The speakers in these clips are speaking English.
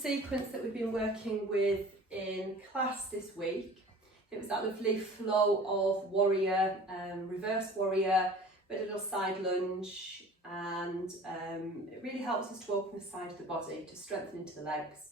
sequence that we've been working with in class this week. It was that lovely flow of warrior, reverse warrior, with a little side lunge, and it really helps us to open the side of the body, to strengthen into the legs.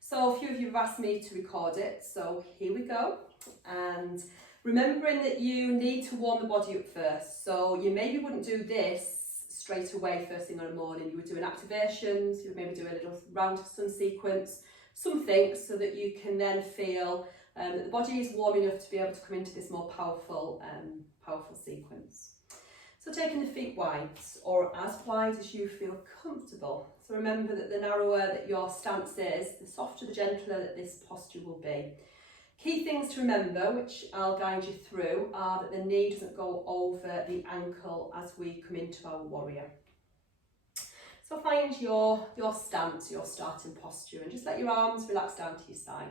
So a few of you have asked me to record it, so here we go. And remembering that you need to warm the body up first, so you maybe wouldn't do this straight away first thing on the morning. You would do an activations, you would maybe do a little round of sun sequence, something so that you can then feel that the body is warm enough to be able to come into this more powerful sequence. So taking the feet wide, or as wide as you feel comfortable. So remember that the narrower that your stance is, the softer, the gentler that this posture will be. Key things to remember, which I'll guide you through, are that the knee doesn't go over the ankle as we come into our warrior. So find your stance, your starting posture, and just let your arms relax down to your side.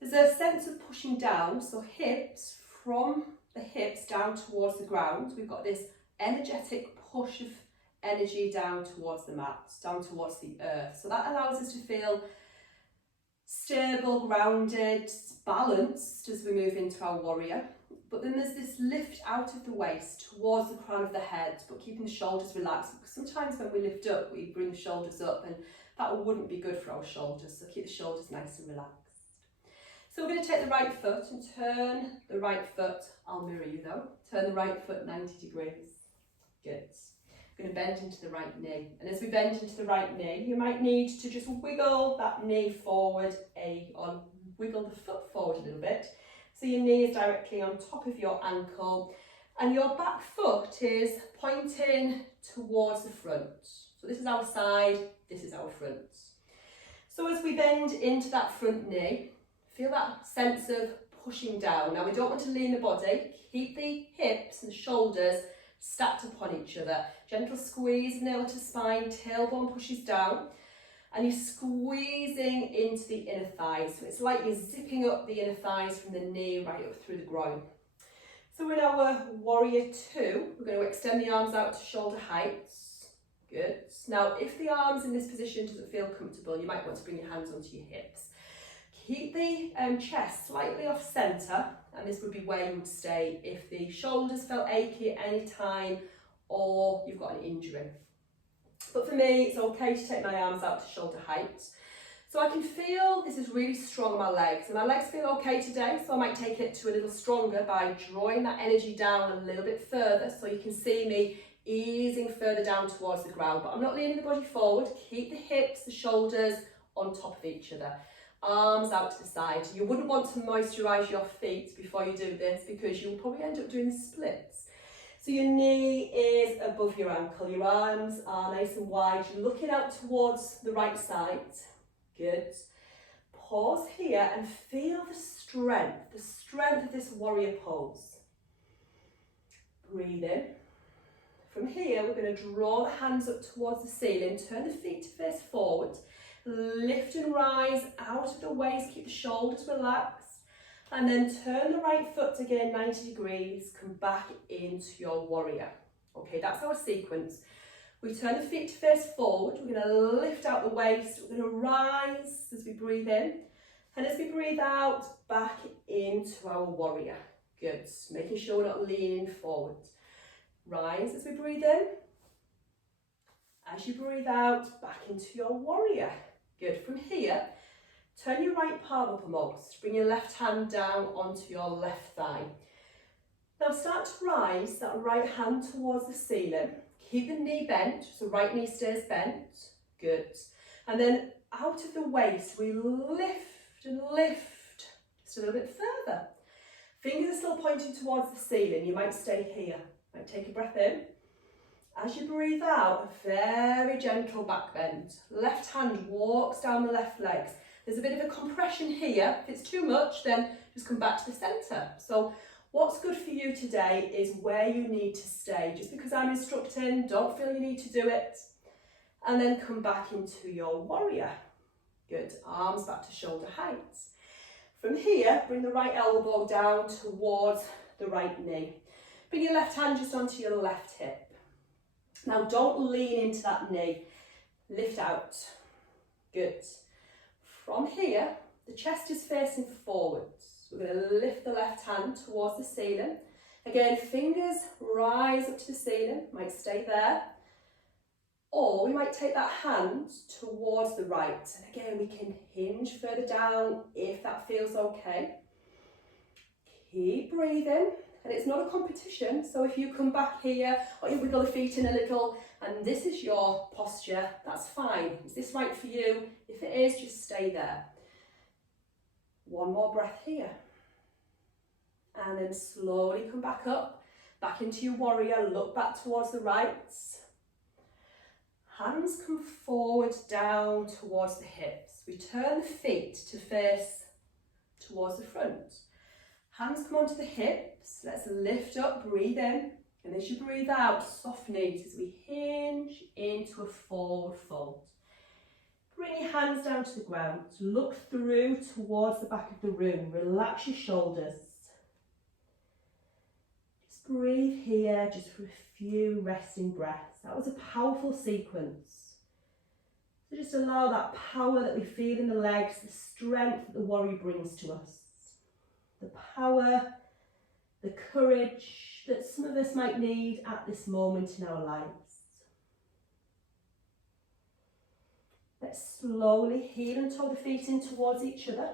There's a sense of pushing down, so hips, from the hips down towards the ground. We've got this energetic push of energy down towards the mat, down towards the earth. So that allows us to feel stable, grounded, balanced as we move into our warrior. But then there's this lift out of the waist towards the crown of the head, but keeping the shoulders relaxed, because sometimes when we lift up, we bring the shoulders up, and that wouldn't be good for our shoulders, so keep the shoulders nice and relaxed. So we're going to take the right foot and turn the right foot, I'll mirror you though, turn the right foot 90 degrees. Good. We're going to bend into the right knee, and as we bend into the right knee, you might need to just wiggle that knee forward, or wiggle the foot forward a little bit, so your knee is directly on top of your ankle, and your back foot is pointing towards the front. So this is our side, this is our front. So as we bend into that front knee, feel that sense of pushing down. Now we don't want to lean the body, keep the hips and the shoulders stacked upon each other. Gentle squeeze, nail to spine, tailbone pushes down, and you're squeezing into the inner thighs. So it's like you're zipping up the inner thighs from the knee right up through the groin. So in our warrior two, we're going to extend the arms out to shoulder heights. Good. Now if the arms in this position doesn't feel comfortable, you might want to bring your hands onto your hips. Keep the chest slightly off centre, and this would be where you would stay if the shoulders felt achy at any time or you've got an injury. But for me, it's okay to take my arms out to shoulder height. So I can feel this is really strong on my legs, and my legs feel okay today, so I might take it to a little stronger by drawing that energy down a little bit further, so you can see me easing further down towards the ground. But I'm not leaning the body forward. Keep the hips, the shoulders on top of each other. Arms out to the side. You wouldn't want to moisturise your feet before you do this, because you'll probably end up doing splits. So your knee is above your ankle, your arms are nice and wide, you're looking out towards the right side. Good. Pause here and feel the strength of this warrior pose. Breathe in. From here, we're going to draw the hands up towards the ceiling, turn the feet to face forward. Lift and rise out of the waist, keep the shoulders relaxed, and then turn the right foot again 90 degrees, come back into your warrior. Okay, that's our sequence. We turn the feet to face forward, we're going to lift out the waist, we're going to rise as we breathe in, and as we breathe out, back into our warrior. Good, making sure we're not leaning forward. Rise as we breathe in. As you breathe out, back into your warrior. Good. From here, turn your right palm uppermost. Bring your left hand down onto your left thigh. Now start to rise that right hand towards the ceiling. Keep the knee bent, so right knee stays bent. Good. And then out of the waist, we lift and lift just a little bit further. Fingers are still pointing towards the ceiling. You might stay here. Might take a breath in. As you breathe out, a very gentle back bend. Left hand walks down the left legs. There's a bit of a compression here. If it's too much, then just come back to the centre. So what's good for you today is where you need to stay. Just because I'm instructing, don't feel you need to do it. And then come back into your warrior. Good. Arms back to shoulder height. From here, bring the right elbow down towards the right knee. Bring your left hand just onto your left hip. Now don't lean into that knee. Lift out. Good. From here, the chest is facing forwards. We're going to lift the left hand towards the ceiling. Again, fingers rise up to the ceiling, might stay there. Or we might take that hand towards the right. And again, we can hinge further down if that feels okay. Keep breathing. And it's not a competition, so if you come back here or you wiggle the feet in a little and this is your posture, that's fine. Is this right for you? If it is, just stay there. One more breath here. And then slowly come back up, back into your warrior, look back towards the right. Hands come forward, down towards the hips. We turn the feet to face towards the front. Hands come onto the hips, let's lift up, breathe in, and as you breathe out, soft knees as we hinge into a forward fold. Bring your hands down to the ground, look through towards the back of the room, relax your shoulders. Just breathe here, just for a few resting breaths. That was a powerful sequence. So just allow that power that we feel in the legs, the strength that the warrior brings to us. The power, the courage that some of us might need at this moment in our lives. Let's slowly heel and toe the feet in towards each other.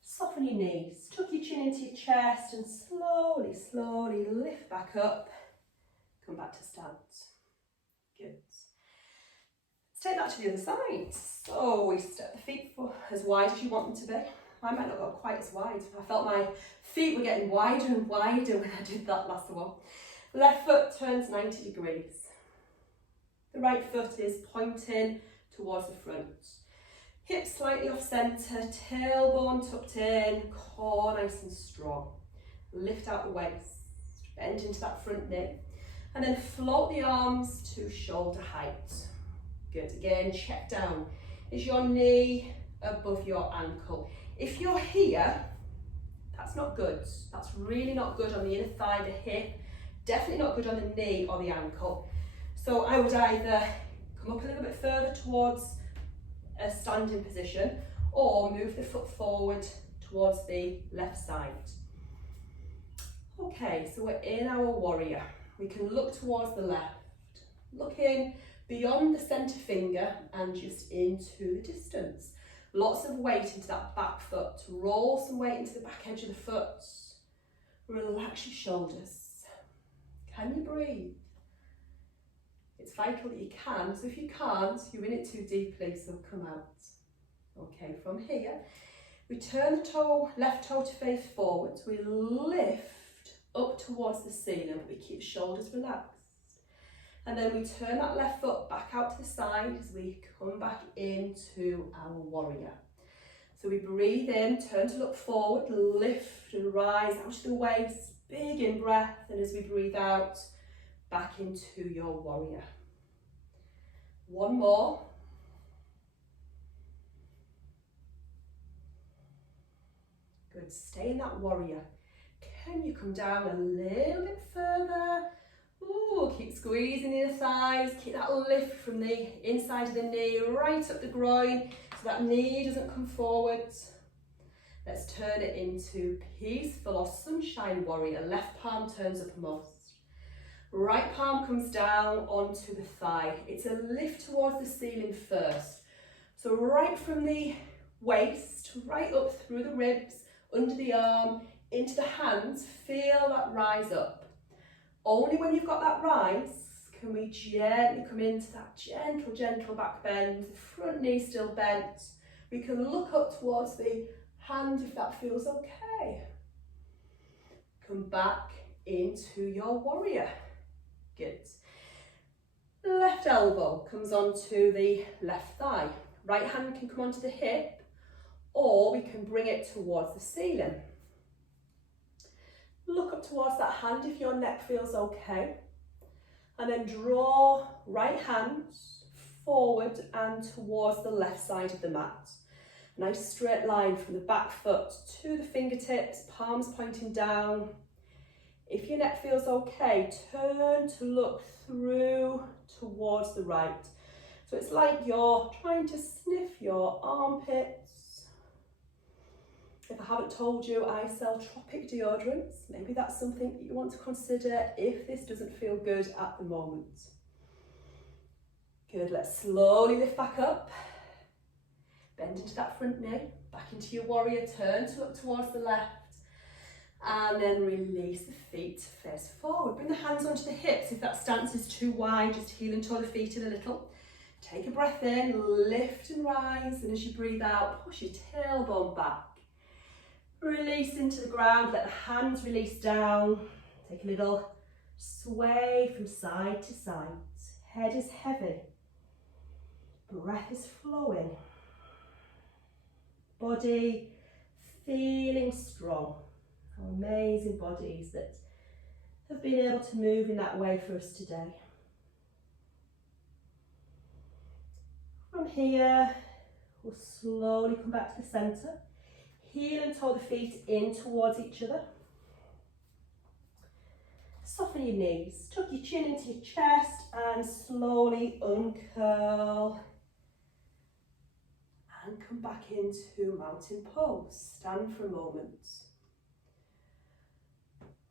Soften your knees, tuck your chin into your chest and slowly, slowly lift back up. Come back to stand. Good. Let's take that to the other side. So we step the feet as wide as you want them to be. I might not go quite as wide. I felt my feet were getting wider and wider when I did that last one. Left foot turns 90 degrees. The right foot is pointing towards the front. Hips slightly off centre, tailbone tucked in, core nice and strong. Lift out the waist, bend into that front knee. And then float the arms to shoulder height. Good, again, check down. Is your knee above your ankle? If you're here, that's not good. That's really not good on the inner thigh, the hip. Definitely not good on the knee or the ankle. So I would either come up a little bit further towards a standing position or move the foot forward towards the left side. Okay, so we're in our warrior. We can look towards the left, looking beyond the centre finger and just into the distance. Lots of weight into that back foot. Roll some weight into the back edge of the foot. Relax your shoulders. Can you breathe? It's vital that you can, so if you can't, you're in it too deeply, so come out. Okay, from here, we turn the toe, left toe to face forwards. We lift up towards the ceiling, but we keep the shoulders relaxed. And then we turn that left foot back out to the side as we come back into our warrior. So we breathe in, turn to look forward, lift and rise out of the waist, big in breath, and as we breathe out, back into your warrior. One more. Good, stay in that warrior. Can you come down a little bit further? Ooh, keep squeezing the inner thighs, keep that lift from the inside of the knee right up the groin so that knee doesn't come forwards. Let's turn it into peaceful or sunshine warrior. Left palm turns uppermost. Right palm comes down onto the thigh. It's a lift towards the ceiling first. So right from the waist, right up through the ribs, under the arm, into the hands, feel that rise up. Only when you've got that rise can we gently come into that gentle back bend, the front knee still bent. We can look up towards the hand if that feels okay. Come back into your warrior. Good. Left elbow comes onto the left thigh. Right hand can come onto the hip, or we can bring it towards the ceiling. Look up towards that hand if your neck feels okay. And then draw right hand forward and towards the left side of the mat. Nice straight line from the back foot to the fingertips, palms pointing down. If your neck feels okay, turn to look through towards the right. So it's like you're trying to sniff your armpits. If I haven't told you, I sell Tropic deodorants. Maybe that's something that you want to consider if this doesn't feel good at the moment. Good, let's slowly lift back up. Bend into that front knee, back into your warrior, turn to look towards the left. And then release the feet, face forward. Bring the hands onto the hips. If that stance is too wide, just heel and toe the feet in a little. Take a breath in, lift and rise. And as you breathe out, push your tailbone back. Release into the ground, let the hands release down. Take a little sway from side to side. Head is heavy. Breath is flowing. Body feeling strong. Our amazing bodies that have been able to move in that way for us today. From here, we'll slowly come back to the centre. Heel and toe the feet in towards each other. Soften your knees, tuck your chin into your chest and slowly uncurl. And come back into mountain pose. Stand for a moment.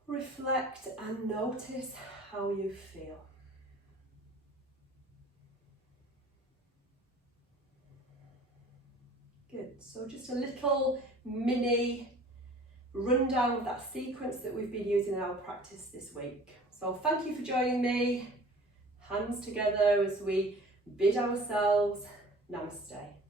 Reflect and notice how you feel. Good, so just a little mini rundown of that sequence that we've been using in our practice this week. So thank you for joining me. Hands together as we bid ourselves namaste.